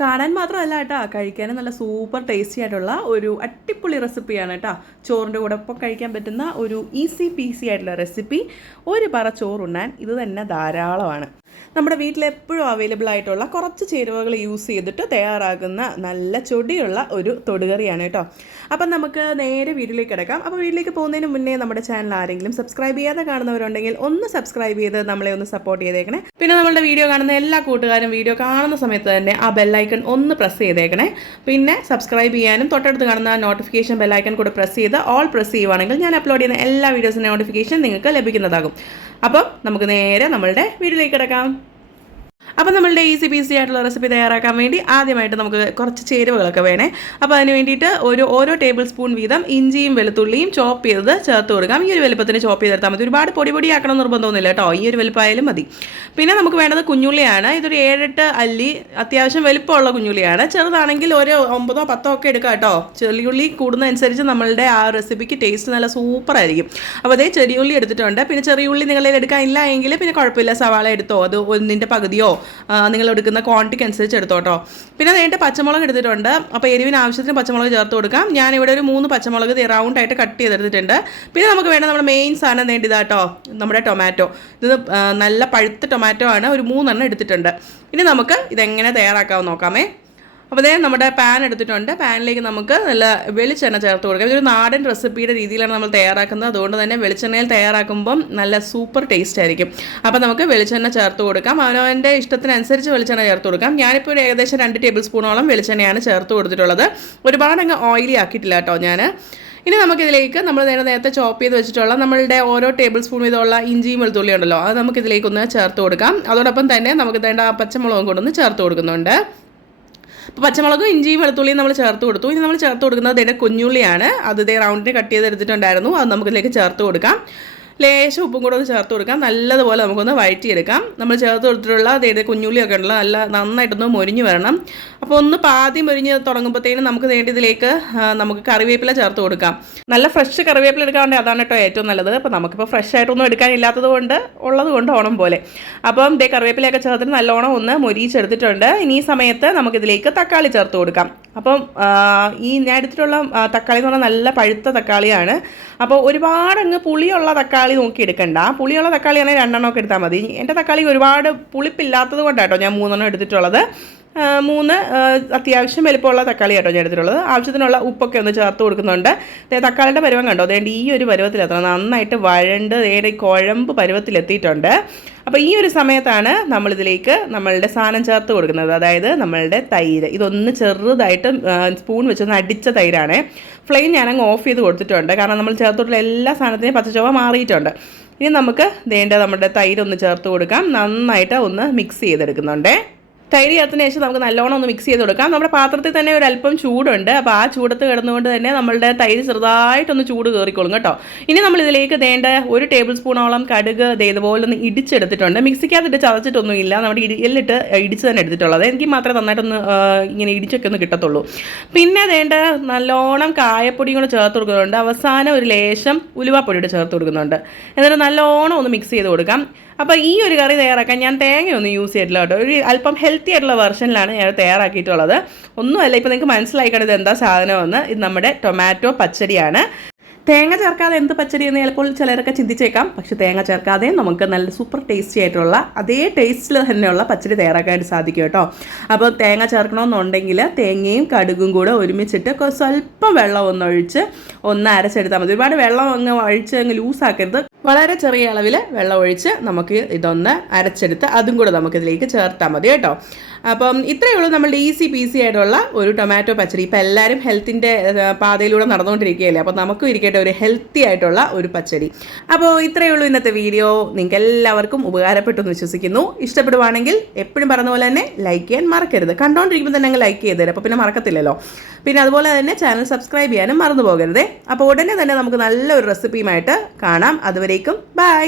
കാണാൻ മാത്രമല്ല കേട്ടോ കഴിക്കാനും നല്ല സൂപ്പർ ടേസ്റ്റി ആയിട്ടുള്ള ഒരു അടിപൊളി റെസിപ്പിയാണ് കേട്ടോ. ചോറിന്റെ കൂടെ ഒപ്പം കഴിക്കാൻ പറ്റുന്ന ഒരു ഈസി പീസി ആയിട്ടുള്ള റെസിപ്പി ഒരു പറ ചോറുണ്ണാൻ ഇത് തന്നെ ധാരാളമാണ്. നമ്മുടെ വീട്ടിൽ എപ്പോഴും അവൈലബിൾ ആയിട്ടുള്ള കുറച്ച് ചേരുവകൾ യൂസ് ചെയ്തിട്ട് തയ്യാറാകുന്ന നല്ല ചൊടിയുള്ള ഒരു തൊടുകറിയാണ് കേട്ടോ. അപ്പം നമുക്ക് നേരെ വീട്ടിലേക്ക് കിടക്കാം. അപ്പോൾ വീട്ടിലേക്ക് പോകുന്നതിന് മുന്നേ നമ്മുടെ ചാനൽ ആരെങ്കിലും സബ്സ്ക്രൈബ് ചെയ്യാതെ കാണുന്നവരുണ്ടെങ്കിൽ ഒന്ന് സബ്സ്ക്രൈബ് ചെയ്ത് നമ്മളെ ഒന്ന് സപ്പോർട്ട് ചെയ്തേക്കണേ. പിന്നെ നമ്മുടെ വീഡിയോ കാണുന്ന എല്ലാ കൂട്ടുകാരും വീഡിയോ കാണുന്ന സമയത്ത് തന്നെ ആ ബെല്ലൈക്കൺ ഒന്ന് പ്രസ് ചെയ്തേക്കണേ. പിന്നെ സബ്സ്ക്രൈബ് ചെയ്യാനും തൊട്ടടുത്ത് കാണുന്ന നോട്ടിഫിക്കേഷൻ ബെല്ലൈക്കൺ കൂടെ പ്രസ് ചെയ്ത് ഓൾ പ്രസ് ചെയ്യുവാണെങ്കിൽ ഞാൻ അപ്ലോഡ് ചെയ്യുന്ന എല്ലാ വീഡിയോസിന്റെ നോട്ടിഫിക്കേഷൻ നിങ്ങൾക്ക് ലഭിക്കുന്നതാകും. അപ്പം നമുക്ക് നേരെ നമ്മളുടെ വീട്ടിലേക്ക് കിടക്കാം. അപ്പോൾ നമ്മളുടെ ഈസി പീസി ആയിട്ടുള്ള റെസിപ്പി തയ്യാറാക്കാൻ വേണ്ടി ആദ്യമായിട്ട് നമുക്ക് കുറച്ച് ചേരുവകളൊക്കെ വേണേ. അപ്പോൾ അതിന് വേണ്ടിയിട്ട് ഒരു ഓരോ ടേബിൾ സ്പൂൺ വീതം ഇഞ്ചിയും വെളുത്തുള്ളിയും ചോപ്പ് ചെയ്തത് ചേർത്ത് കൊടുക്കാം. ഈ ഒരു വലുപ്പത്തിന് ചോപ്പ് ചെയ്തെടുത്താൽ മതി. ഒരുപാട് പൊടി പൊടി ആക്കണം നിർബന്ധമൊന്നുമില്ല കേട്ടോ. ഈ ഒരു വലുപ്പമായാലും മതി. പിന്നെ നമുക്ക് വേണ്ടത് കുഞ്ഞുള്ളിയാണ്. ഇതൊരു ഏഴെട്ട് അല്ലി അത്യാവശ്യം വലുപ്പമുള്ള കുഞ്ഞുള്ളിയാണ്. ചെറുതാണെങ്കിൽ ഒരു ഒമ്പതോ പത്തോ ഒക്കെ എടുക്കാം കേട്ടോ. ചെറിയുള്ളി കൂടുന്നതനുസരിച്ച് നമ്മളുടെ ആ റെസിപ്പിക്ക് ടേസ്റ്റ് നല്ല സൂപ്പറായിരിക്കും. അപ്പോൾ അതേ ചെറിയുള്ളി എടുത്തിട്ടുണ്ട്. പിന്നെ ചെറിയുള്ളി നിങ്ങളിൽ എടുക്കാനില്ല എങ്കിൽ പിന്നെ കുഴപ്പമില്ല. സവാള എടുത്തോ? അത് ഒന്നിന്റെ പകുതിയോ? നിങ്ങൾ എടുക്കുന്ന ക്വാണ്ടിറ്റി അനുസരിച്ച് എടുത്തോട്ടോ പിന്നെ നേരിട്ട് പച്ചമുളക് എടുത്തിട്ടുണ്ട്. അപ്പോൾ എരിവിന് ആവശ്യത്തിന് പച്ചമുളക് ചേർത്ത് കൊടുക്കാം. ഞാനിവിടെ ഒരു മൂന്ന് പച്ചമുളക് റൗണ്ട് ആയിട്ട് കട്ട് ചെയ്തെടുത്തിട്ടുണ്ട്. പിന്നെ നമുക്ക് വേണ്ട നമ്മുടെ മെയിൻ സാധനം നേടി ഇതാട്ടോ നമ്മുടെ ടൊമാറ്റോ ഇത് നല്ല പഴുത്ത ടൊമാറ്റോ ആണ്. ഒരു മൂന്നെണ്ണം എടുത്തിട്ടുണ്ട്. ഇനി നമുക്ക് ഇതെങ്ങനെ തയ്യാറാക്കാമെന്ന് നോക്കാമേ. അപ്പോൾ അതേ നമ്മുടെ പാൻ എടുത്തിട്ടുണ്ട്. പാനിലേക്ക് നമുക്ക് നല്ല വെളിച്ചെണ്ണ ചേർത്ത് കൊടുക്കാം. ഇതൊരു നാടൻ റെസിപ്പിയുടെ രീതിയിലാണ് നമ്മൾ തയ്യാറാക്കുന്നത്. അതുകൊണ്ട് തന്നെ വെളിച്ചെണ്ണയിൽ തയ്യാറാക്കുമ്പം നല്ല സൂപ്പർ ടേസ്റ്റ് ആയിരിക്കും. അപ്പോൾ നമുക്ക് വെളിച്ചെണ്ണ ചേർത്ത് കൊടുക്കാം. അവനവന്റെ ഇഷ്ടത്തിനനുസരിച്ച് വെളിച്ചെണ്ണ ചേർത്ത് കൊടുക്കാം. ഞാനിപ്പോൾ ഒരു ഏകദേശം രണ്ട് ടേബിൾ സ്പൂണോളം വെളിച്ചെണ്ണയാണ് ചേർത്ത് കൊടുത്തിട്ടുള്ളത്. ഒരുപാട് അങ്ങ് ഓയിലി ആക്കിയിട്ടില്ല കേട്ടോ ഞാൻ ഇനി നമുക്കിതിലേക്ക് നമ്മൾ നേരെ നേരത്തെ ചോപ്പ് ചെയ്ത് വെച്ചിട്ടുള്ള നമ്മളുടെ ഓരോ ടേബിൾ സ്പൂൺ വീതമുള്ള ഇഞ്ചിയും വെളുത്തുള്ളി ഉണ്ടല്ലോ അത് നമുക്കിതിലേക്കൊന്ന് ചേർത്ത് കൊടുക്കാം. അതോടൊപ്പം തന്നെ നമുക്ക് വേണ്ട ആ പച്ചമുളകും കൊണ്ടൊന്ന് ചേർത്ത് കൊടുക്കുന്നുണ്ട്. അപ്പോൾ പച്ചമുളകും ഇഞ്ചിയും വെളുത്തുള്ളിയും നമ്മൾ ചേർത്ത് കൊടുത്തു. ഇനി നമ്മൾ ചേർത്ത് കൊടുക്കുന്നത് ഇതിന്റെ കുഞ്ഞുള്ളിയാണ്. അത് ഇതേ റൗണ്ടിന് കട്ട് ചെയ്ത് ചെയ്തെടുത്തിട്ടുണ്ടായിരുന്നു. അത് നമുക്കിതിലേക്ക് ചേർത്ത് കൊടുക്കാം. ലേശം ഉപ്പും കൂടെ ഒന്ന് ചേർത്ത് കൊടുക്കാം. നല്ലതുപോലെ നമുക്കൊന്ന് വഴറ്റിയെടുക്കാം. നമ്മൾ ചേർത്ത് കൊടുത്തിട്ടുള്ള അതായത് കുഞ്ഞുള്ളിയൊക്കെ ഉണ്ടല്ലോ നല്ല നന്നായിട്ടൊന്ന് മൊരിഞ്ഞ് വരണം. അപ്പോൾ ഒന്ന് പാതി മൊരിഞ്ഞ് തുടങ്ങുമ്പോഴത്തേനും നമുക്ക് വേണ്ടി ഇതിലേക്ക് നമുക്ക് കറിവേപ്പില ചേർത്ത് കൊടുക്കാം. നല്ല ഫ്രഷ് കറിവേപ്പില എടുക്കാണ്ട് അതാണ് കേട്ടോ ഏറ്റവും നല്ലത്. അപ്പോൾ നമുക്കിപ്പോൾ ഫ്രഷ് ആയിട്ടൊന്നും എടുക്കാനില്ലാത്തത് കൊണ്ട് ഉള്ളത് കൊണ്ട് ഓണം പോലെ. അപ്പം ഇതേ കറിവേപ്പിലയൊക്കെ ചേർത്തിട്ട് നല്ലോണം ഒന്ന് മൊരിയിച്ചെടുത്തിട്ടുണ്ട്. ഇനി ഈ സമയത്ത് നമുക്കിതിലേക്ക് തക്കാളി ചേർത്ത് കൊടുക്കാം. അപ്പം ഈ ഞാൻ എടുത്തിട്ടുള്ള തക്കാളി എന്ന് പറഞ്ഞാൽ നല്ല പഴുത്ത തക്കാളിയാണ്. അപ്പോൾ ഒരുപാട് അങ്ങ് പുളിയുള്ള തക്കാളി നോക്കി എടുക്കണ്ട പുളിയുള്ള തക്കാളിയാണെങ്കിൽ രണ്ടെണ്ണമൊക്കെ എടുത്താൽ മതി. എന്റെ തക്കാളി ഒരുപാട് പുളിപ്പില്ലാത്തത് കൊണ്ടാട്ടോ ഞാൻ മൂന്നെണ്ണം എടുത്തിട്ടുള്ളത്. മൂന്ന് അത്യാവശ്യം വലിപ്പമുള്ള തക്കാളി കേട്ടോ ഞാൻ എടുത്തിട്ടുള്ളത്. ആവശ്യത്തിനുള്ള ഉപ്പൊക്കെ ഒന്ന് ചേർത്ത് കൊടുക്കുന്നുണ്ട്. തക്കാളിയുടെ പരുവം കണ്ടോ? അതേണ്ട ഈ ഒരു പരുവത്തിലെത്തണം. നന്നായിട്ട് വഴണ്ട് നേരെ കുഴമ്പ് പരുവത്തിലെത്തിയിട്ടുണ്ട്. അപ്പോൾ ഈ ഒരു സമയത്താണ് നമ്മളിതിലേക്ക് നമ്മളുടെ സാധനം ചേർത്ത് കൊടുക്കുന്നത്. അതായത് നമ്മളുടെ തൈര്. ഇതൊന്ന് ചെറുതായിട്ട് സ്പൂൺ വെച്ചൊന്ന് അടിച്ച തൈരാണ്. ഫ്ലെയിം ഞാനങ്ങ് ഓഫ് ചെയ്ത് കൊടുത്തിട്ടുണ്ട്. കാരണം നമ്മൾ ചേർത്തിട്ടുള്ള എല്ലാ സാധനത്തിനും പച്ചച്ചോവ മാറിയിട്ടുണ്ട്. ഇനി നമുക്ക് വേണ്ട നമ്മുടെ തൈര് ഒന്ന് ചേർത്ത് കൊടുക്കാം. നന്നായിട്ട് ഒന്ന് മിക്സ് ചെയ്തെടുക്കുന്നുണ്ടേ. തൈര് ചേർത്തതിന് ശേഷം നമുക്ക് നല്ലോണം ഒന്ന് മിക്സ് ചെയ്ത് കൊടുക്കാം. നമ്മുടെ പാത്രത്തിൽ തന്നെ ഒരു അല്പം ചൂടുണ്ട്. അപ്പോൾ ആ ചൂടത്ത് കിടന്നുകൊണ്ട് തന്നെ നമ്മളുടെ തൈര് ചെറുതായിട്ടൊന്ന് ചൂട് കയറിക്കോളും കേട്ടോ. ഇനി നമ്മൾ ഇതിലേക്ക് വേണ്ട ഒരു ടേബിൾ സ്പൂണോളം കടുക് ഇതേപോലെ ഒന്ന് ഇടിച്ചെടുത്തിട്ടുണ്ട്. മിക്സിക്കകത്തിട്ട് ചതച്ചിട്ടൊന്നും ഇല്ല. നമ്മുടെ എല്ലിട്ട് ഇടിച്ച് തന്നെ എടുത്തിട്ടുള്ളത്. എനിക്ക് മാത്രമേ നന്നായിട്ടൊന്ന് ഇങ്ങനെ ഇടിച്ചൊക്കെ ഒന്ന് കിട്ടത്തുള്ളൂ. പിന്നെ വേണ്ട നല്ലോണം കായപ്പൊടിയും കൂടെ ചേർത്ത് കൊടുക്കുന്നുണ്ട്. അവസാനം ഒരു ലേശം ഉലുവാപ്പൊടിയുടെ ചേർത്ത് കൊടുക്കുന്നുണ്ട്. എന്നിട്ട് നല്ലോണം ഒന്ന് മിക്സ് ചെയ്ത് കൊടുക്കാം. അപ്പോൾ ഈ ഒരു കറി തയ്യാറാക്കാൻ ഞാൻ തേങ്ങയൊന്നും യൂസ് ചെയ്തിട്ടില്ല കേട്ടോ. ഒരു അല്പം ഹെൽത്തി ആയിട്ടുള്ള വെർഷനിലാണ് ഞാൻ തയ്യാറാക്കിയിട്ടുള്ളത്. ഒന്നുമല്ല ഇപ്പോൾ നിങ്ങൾക്ക് മനസ്സിലായിക്കണം ഇത് എന്താ സാധനമെന്ന്. ഇത് നമ്മുടെ ടൊമാറ്റോ പച്ചടിയാണ്. തേങ്ങ ചേർക്കാതെ എന്ത് പച്ചടി എന്ന് ചിലപ്പോൾ ചിലരൊക്കെ ചിന്തിച്ചേക്കാം. പക്ഷെ തേങ്ങ ചേർക്കാതെ നമുക്ക് നല്ല സൂപ്പർ ടേസ്റ്റി ആയിട്ടുള്ള അതേ ടേസ്റ്റിൽ തന്നെയുള്ള പച്ചടി തയ്യാറാക്കാനായിട്ട് സാധിക്കും കേട്ടോ. അപ്പോൾ തേങ്ങ ചേർക്കണമെന്നുണ്ടെങ്കിൽ തേങ്ങയും കടുകും കൂടെ ഒരുമിച്ചിട്ട് സ്വല്പം വെള്ളം ഒന്ന് ഒഴിച്ച് ഒന്ന് അരച്ചെടുത്താൽ മതി. ഒരുപാട് വെള്ളം അങ്ങ് ഒഴിച്ച് അങ്ങ് ലൂസാക്കരുത് വളരെ ചെറിയ അളവിൽ വെള്ളം ഒഴിച്ച് നമുക്ക് ഇതൊന്ന് അരച്ചെടുത്ത് അതും കൂടെ നമുക്കിതിലേക്ക് ചേർത്താൽ മതി കേട്ടോ. അപ്പം ഇത്രയേ ഉള്ളൂ നമ്മളുടെ ഈസി പീസി ആയിട്ടുള്ള ഒരു ടൊമാറ്റോ പച്ചടി. ഇപ്പം എല്ലാവരും ഹെൽത്തിന്റെ പാതയിലൂടെ നടന്നുകൊണ്ടിരിക്കുകയല്ലേ? അപ്പോൾ നമുക്കും ഇരിക്കട്ടെ. ഒരു ഹെൽത്തി ആയിട്ടുള്ള ഒരു പച്ചടി. അപ്പോൾ ഇത്രയേ ഉള്ളൂ ഇന്നത്തെ വീഡിയോ. നിങ്ങൾക്ക് എല്ലാവർക്കും ഉപകാരപ്പെട്ടു എന്ന് വിശ്വസിക്കുന്നു. ഇഷ്ടപ്പെടുവാണെങ്കിൽ എപ്പോഴും പറഞ്ഞ പോലെ തന്നെ ലൈക്ക് ചെയ്യാൻ മറക്കരുത്. കണ്ടുകൊണ്ടിരിക്കുമ്പോൾ തന്നെ അങ്ങ് ലൈക്ക് ചെയ്ത് തരാം. അപ്പോൾ പിന്നെ മറക്കത്തില്ലല്ലോ. പിന്നെ അതുപോലെ തന്നെ ചാനൽ സബ്സ്ക്രൈബ് ചെയ്യാനും മറന്നു പോകരുതേ. അപ്പോൾ ഉടനെ തന്നെ നമുക്ക് നല്ലൊരു റെസിപ്പിയുമായിട്ട് കാണാം. അതുവരേക്കും ബൈ